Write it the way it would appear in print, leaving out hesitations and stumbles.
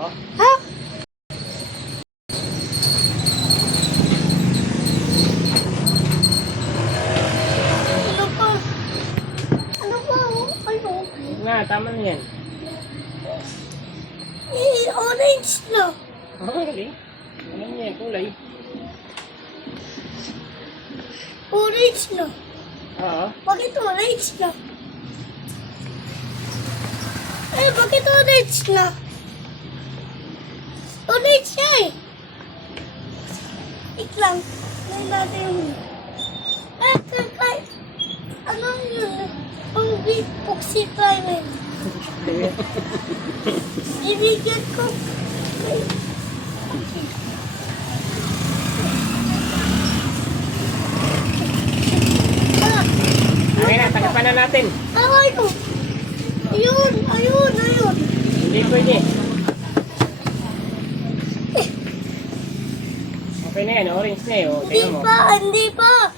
Ha? Ano pa? Ano pa? Ano? Na, tama na yan. Orange na. Okay. Ano yan, kulay? Orange na. Oo. Bakit orange na? Bakit orange na? Orange siya eh. Wait lang. Tignan natin yung... Ano yun? Ang big foxy primer. Ibigyan ko. Okay na, tagapan na natin. Ayun. Ayun. Hindi pwede. Okay na yan, orange na eh. O, tingnan mo. Hindi pa.